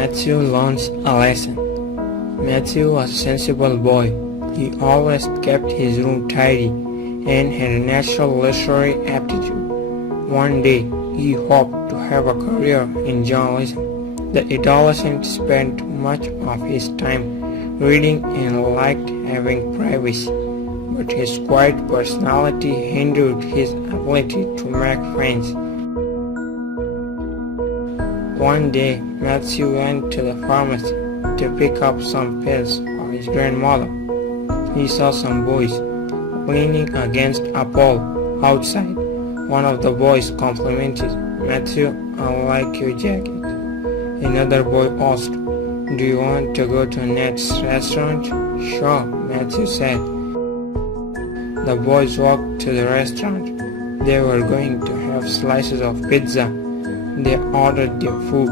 Matthew learns a lesson. Matthew was a sensible boy. He always kept his room tidy and had a natural literary aptitude. One day, he hoped to have a career in journalism. The adolescent spent much of his time reading and liked having privacy, but his quiet personality hindered his ability to make friends. One day, Matthew went to the pharmacy to pick up some pills for his grandmother. He saw some boys leaning against a pole outside. One of the boys complimented Matthew, "I like your jacket." Another boy asked, "Do you want to go to Ned's restaurant?" "Sure," Matthew said. The boys walked to the restaurant. They were going to have slices of pizza. They ordered their food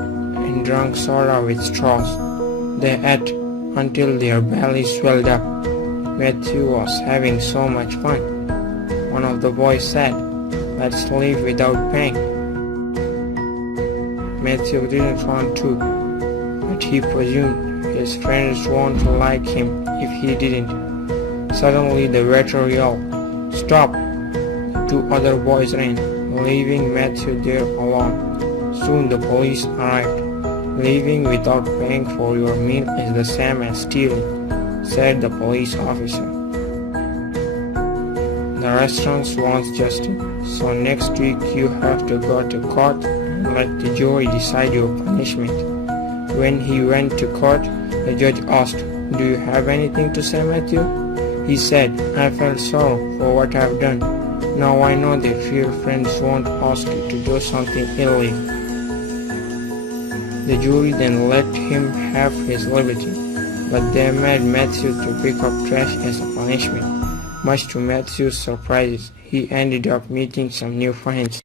and drank soda with straws. They ate until their bellies swelled up. Matthew was having so much fun. One of the boys said, "Let's leave without paying." Matthew didn't want to, but he presumed his friends won't like him if he didn't. Suddenly the waiter yelled, "Stop!" The two other boys ran, leaving Matthew there alone. Soon the police arrived. "Leaving without paying for your meal is the same as stealing," said the police officer. "The restaurant wants justice, so next week you have to go to court and let the jury decide your punishment." When he went to court, the judge asked, "Do you have anything to say, Matthew?" He said, "I felt sorry for what I've done. Now I know that your friends won't ask you to do something illegal." The jury then let him have his liberty, but they made Matthew to pick up trash as a punishment. Much to Matthew's surprise, he ended up meeting some new friends.